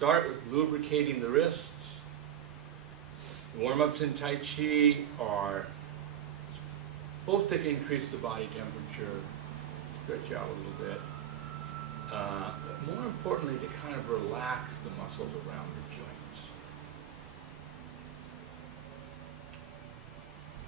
start with lubricating the wrists. Warm-ups in Tai Chi are both to increase the body temperature, stretch out a little bit, but more importantly to kind of relax the muscles around the joints.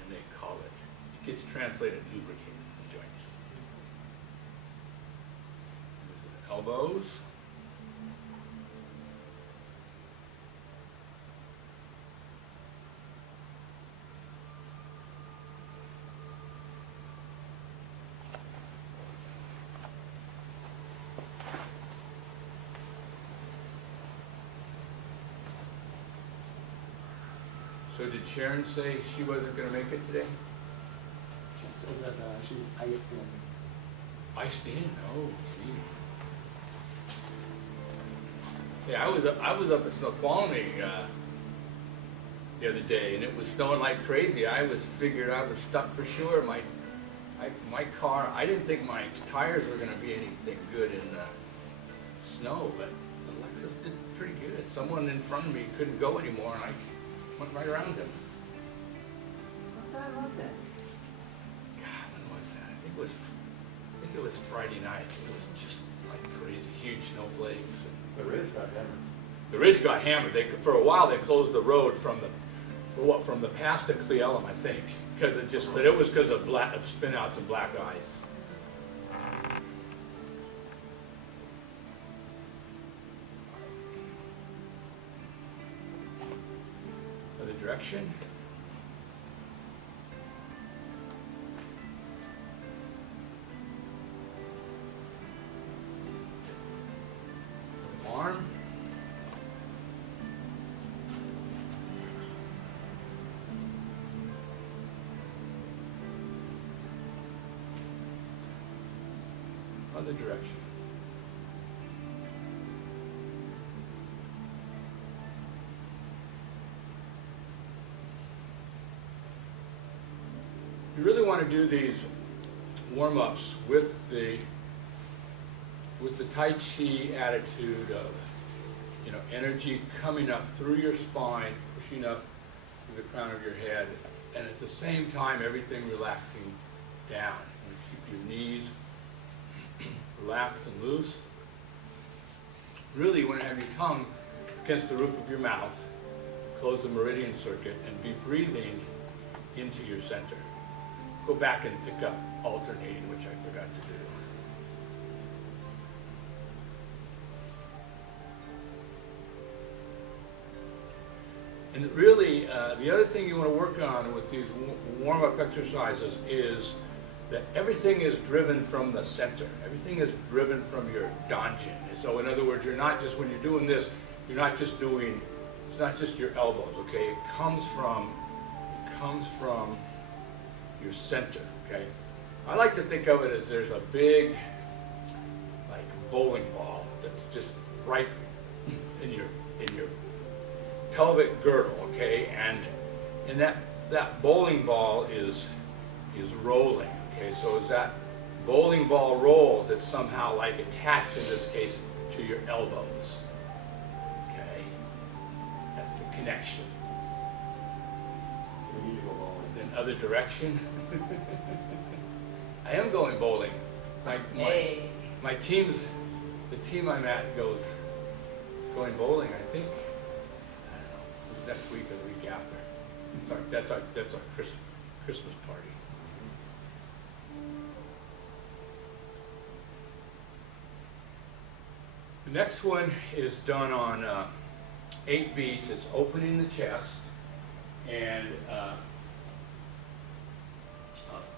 And they call it gets translated lubricating the joints. This is elbows. So did Sharon say she wasn't going to make it today? She said that she's iced in. Iced in? Oh, gee. Yeah, I was up at Snoqualmie the other day, and it was snowing like crazy. Figured I was stuck for sure. My car, I didn't think my tires were going to be anything good in the snow, but the Lexus did pretty good. Someone in front of me couldn't go anymore, and I went right around him. What time was it? God, when was that? I think it was Friday night. It was just like crazy, huge snowflakes. The ridge got hammered. The ridge got hammered. For a while, they closed the road from the pass to Cleellum, I think, but it was because of spinouts and black ice. Other direction. Arm. Other direction. You really want to do these warm-ups with the Tai Chi attitude of, energy coming up through your spine, pushing up to the crown of your head, and at the same time everything relaxing down. And keep your knees relaxed and loose. Really, you want to have your tongue against the roof of your mouth, close the meridian circuit, and be breathing into your center. Go back and pick up alternating, which I forgot to do. And really, the other thing you want to work on with these warm-up exercises is that everything is driven from the center. Everything is driven from your danjin. So in other words, you're not just, when you're doing this, you're not just doing, it's not just your elbows, okay? It comes from your center, okay? I like to think of it as there's a big, like, bowling ball that's just right in your pelvic girdle, okay? And that bowling ball is rolling, okay? So as that bowling ball rolls, it's somehow like attached in this case to your elbows, okay? That's the connection. We need to go bowling. Then other direction. I am going bowling. My team's, the team I'm at goes going bowling, I think, I don't know, this next week or the week after. Sorry, that's our Christmas party. The next one is done on 8 beats. It's opening the chest and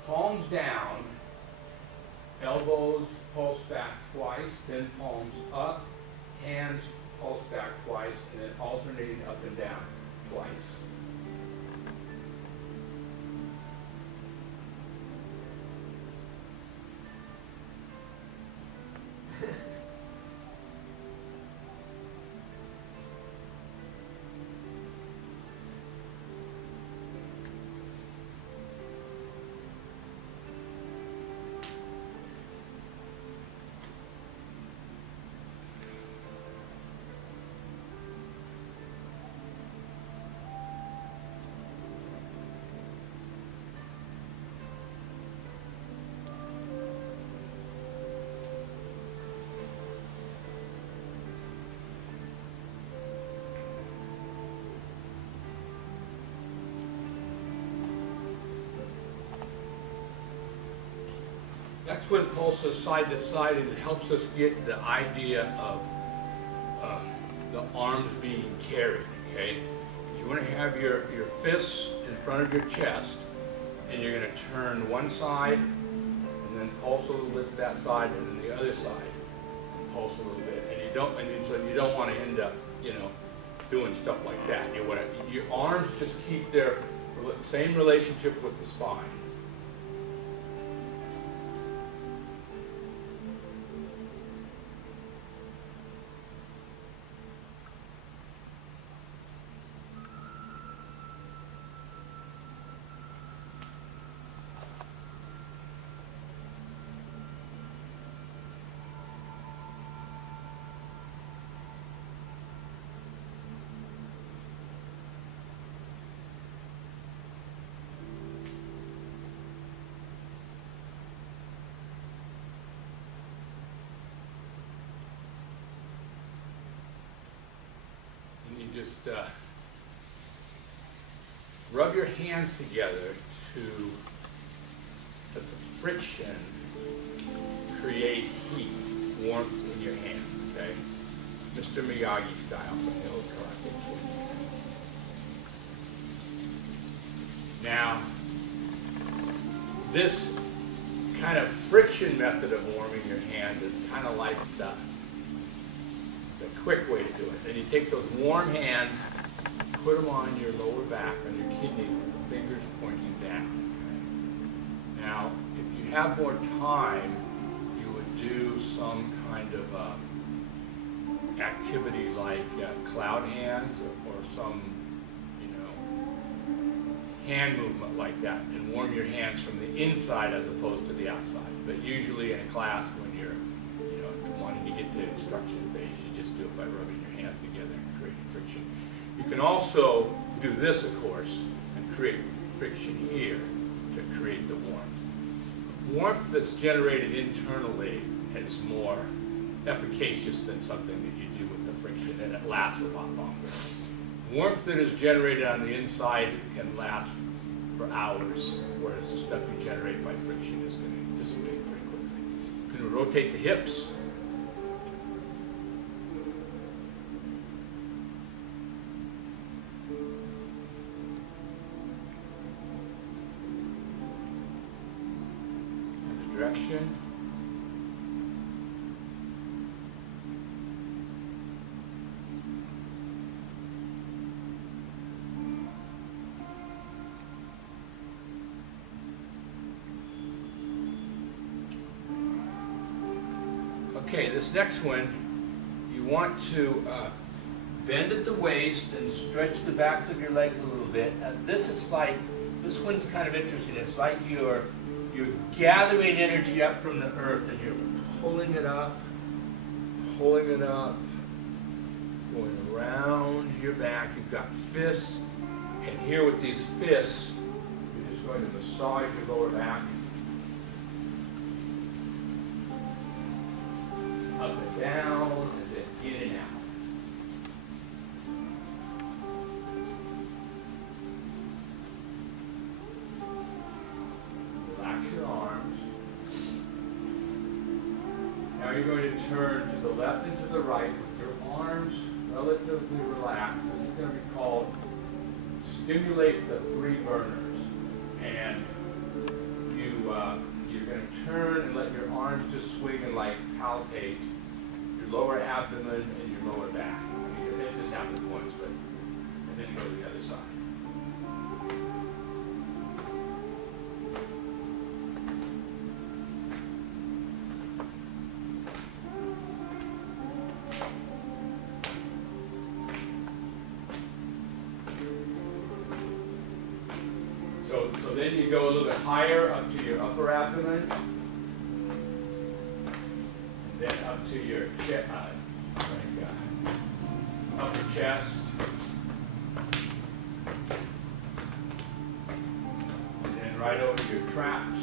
palms down, elbows pulse back twice, then palms up, hands pulse back twice, and then alternating up and down twice. That's when it pulses side to side, and it helps us get the idea of the arms being carried, okay? You want to have your fists in front of your chest, and you're going to turn one side, and then pulse a little bit to that side, and then the other side, and pulse a little bit. And so you don't want to end up, you know, doing stuff like that. You want to, your arms just keep their same relationship with the spine. You just rub your hands together to let the friction create heat, warmth in your hands, okay? Mr. Miyagi style from the old karate kid. Now, this kind of friction method of warming your hands is kind of like the quick way to do it. And you take those warm hands, put them on your lower back, on your kidneys, with the fingers pointing down. Now, if you have more time, you would do some kind of activity like cloud hands or some, you know, hand movement like that, and warm your hands from the inside as opposed to the outside. But usually in a class, when you're, you know, wanting to get to instruction phase, you just do it by rubbing your hands together and creating friction. You can also do this, of course, and create friction here to create the warmth. Warmth that's generated internally is more efficacious than something that you do with the friction, and it lasts a lot longer. Warmth that is generated on the inside can last for hours, whereas the stuff you generate by friction is going to dissipate pretty quickly. Going to rotate the hips. And the direction. Okay, this next one, you want to bend at the waist and stretch the backs of your legs a little bit. This one's kind of interesting. It's like you're gathering energy up from the earth, and you're pulling it up, going around your back. You've got fists, and here with these fists, you're just going to massage your lower back. Up and down, and then in and out. Relax your arms. Now you're going to turn to the left and to the right with your arms relatively relaxed. This is going to be called stimulate the three burners. And you're going to turn and let your arms just swing and like palpate your lower abdomen and your lower back. I mean, it just happens once, but and then you go to the other side. So then you go a little bit higher up to your upper abdomen, and then up to your upper chest, and then right over your traps.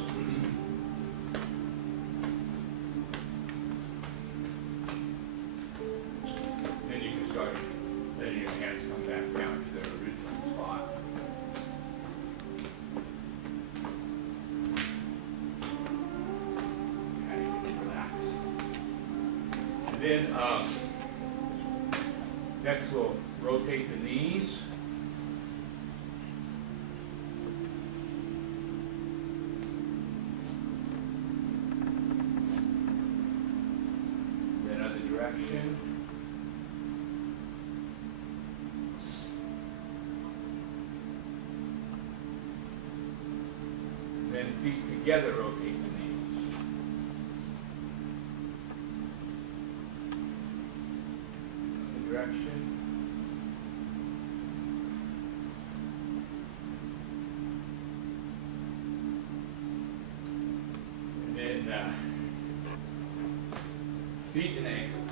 Then you can start letting your hands come back down to their original spot. Then, next we'll rotate the knees. Then other direction. Then feet together, rotate the knees. Other direction. And then feet and ankles.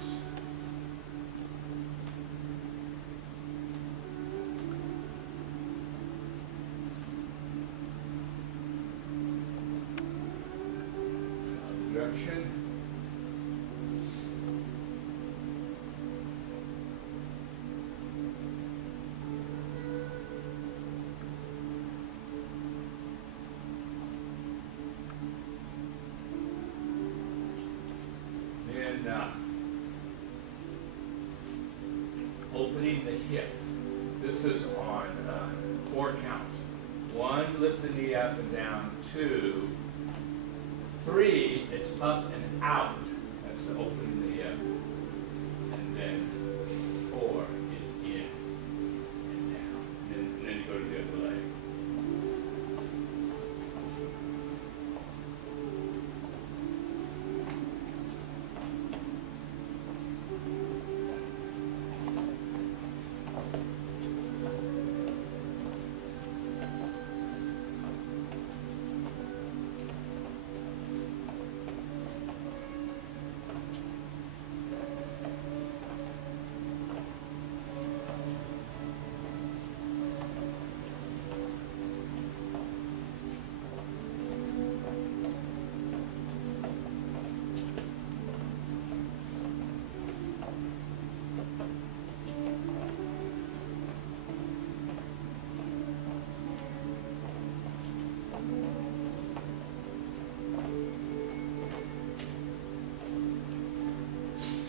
Other direction. Then opening the hip. This is on 4 counts. 1, lift the knee up and down. 2, 3, it's up and out. That's the opening the hip. And then 4 is in and down. And then you go to the other leg.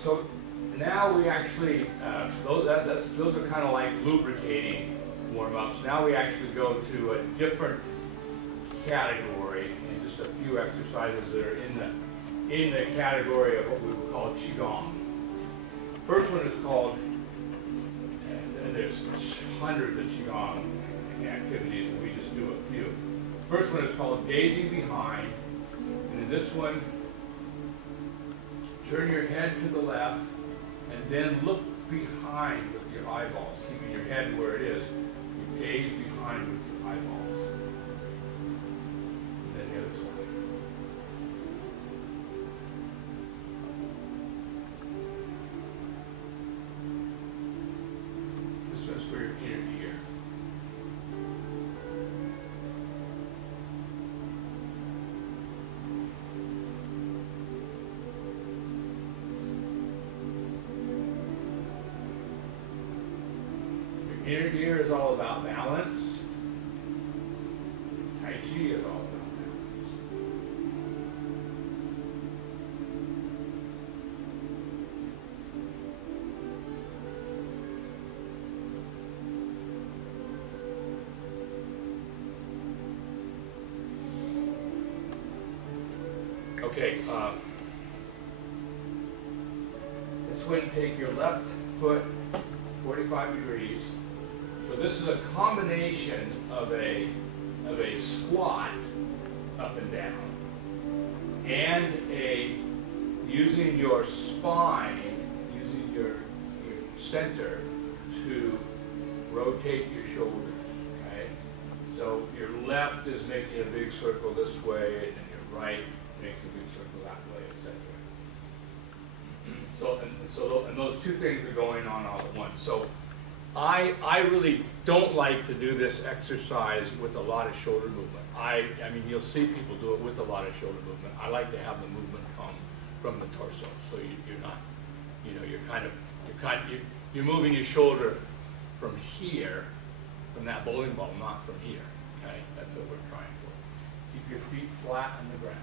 So now we actually, those are kind of like lubricating warm-ups. Now we actually go to a different category and just a few exercises that are in the category of what we would call Qigong. First one is called, and there's hundreds of Qigong activities, and we just do a few. First one is called gazing behind, and in this one, turn your head to the left, and then look behind with your eyeballs, keeping your head where it is. You gaze behind with your eyeballs. And then the other side. This one's for your inner ear. Inner ear is all about balance. Tai Chi is all about balance. Okay, this way, take your left foot 45 degrees. So this is a combination of a squat up and down and using your spine, using your center to rotate your shoulders, okay? So your left is making a big circle this way, and your right makes a big circle that way, etc. So those two things are going on all at once. So I really don't like to do this exercise with a lot of shoulder movement. I mean, you'll see people do it with a lot of shoulder movement. I like to have the movement come from the torso, so you're not, you're moving your shoulder from here, from that bowling ball, not from here. Okay, that's what we're trying for. Keep your feet flat on the ground.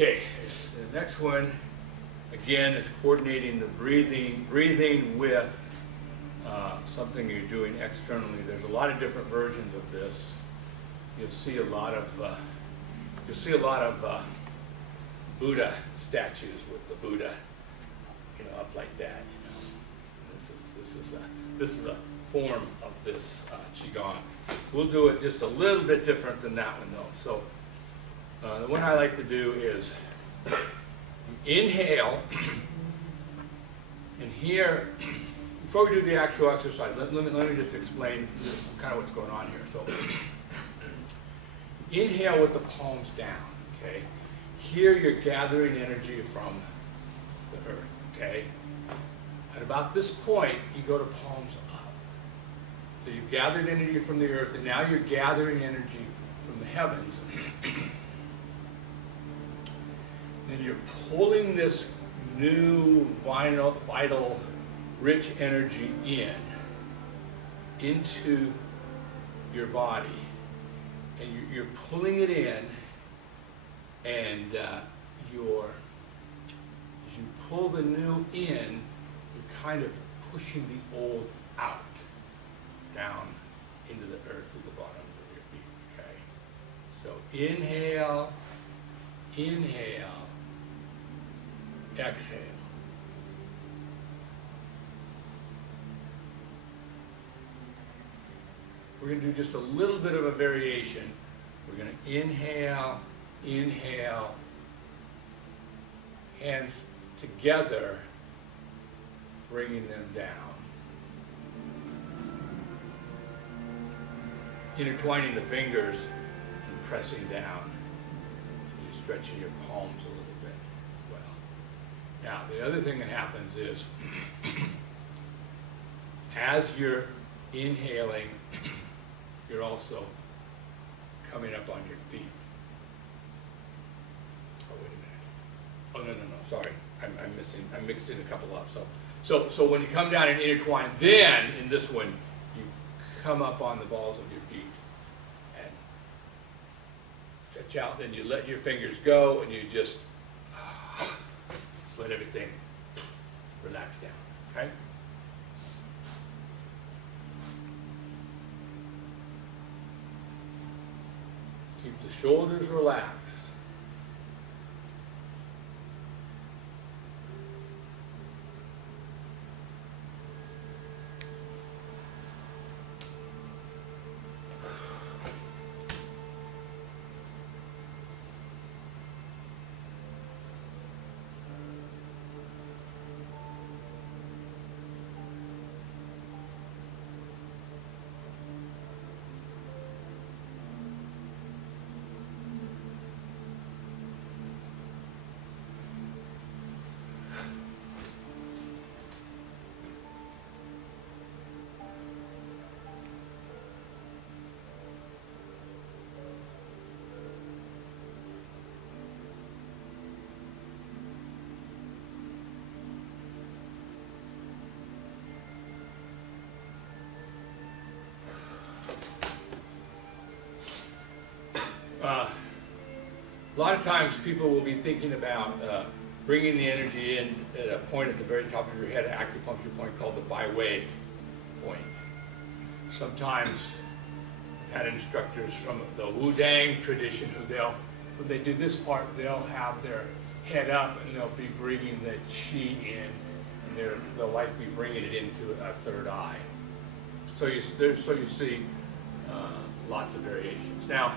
Okay, the next one, again, is coordinating the breathing with something you're doing externally. There's a lot of different versions of this. You'll see a lot of Buddha statues with the Buddha, up like that. This is a form of this qigong. We'll do it just a little bit different than that one though. So the one I like to do is inhale, and here, before we do the actual exercise, let me just explain kind of what's going on here. So inhale with the palms down, okay? Here you're gathering energy from the earth, okay? At about this point, you go to palms up. So you've gathered energy from the earth, and now you're gathering energy from the heavens. Then you're pulling this new vital, rich energy into your body. And you're pulling it in, and you pull the new in, you're kind of pushing the old out, down into the earth to the bottom of your feet, okay? So inhale, exhale. We're going to do just a little bit of a variation. We're going to inhale, hands together, bringing them down. Intertwining the fingers and pressing down. You're stretching your palms a little bit as well. Now, the other thing that happens is, as you're inhaling, you're also coming up on your feet. Oh, wait a minute. Oh, no, sorry. I'm mixing a couple up. So when you come down and intertwine, then in this one, you come up on the balls of your feet and stretch out. Then you let your fingers go, and you just let everything relax down, okay? Keep the shoulders relaxed. A lot of times people will be thinking about bringing the energy in at a point at the very top of your head, an acupuncture point called the Bai Wei point. Sometimes I've had instructors from the Wudang tradition who when they do this part, they'll have their head up and they'll be bringing the qi in, and they'll likely be bringing it into a third eye. So you see lots of variations. Now,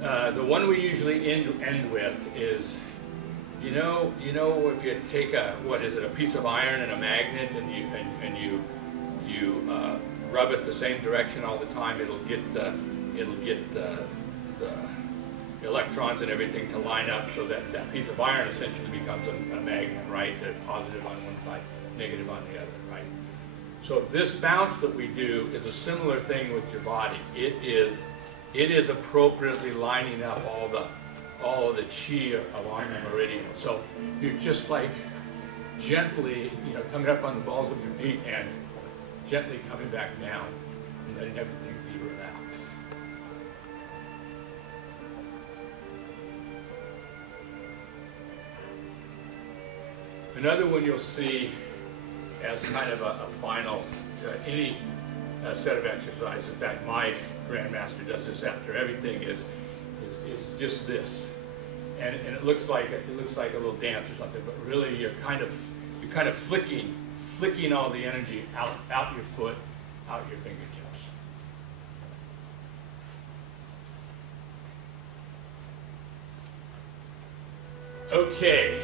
the one we usually end with is, if you take a piece of iron and a magnet, and you rub it the same direction all the time, it'll get the electrons and everything to line up so that that piece of iron essentially becomes a magnet, right? The positive on one side, negative on the other, right? So this bounce that we do is a similar thing with your body. It is appropriately lining up all of the qi along the meridian. So you're just like gently, coming up on the balls of your feet and gently coming back down and letting everything be relaxed. Another one you'll see as kind of a final to any set of exercises. In fact, my Grandmaster does this after everything is just this, and it looks like a little dance or something, but really you're kind of flicking all the energy out your foot, out your fingertips. Okay.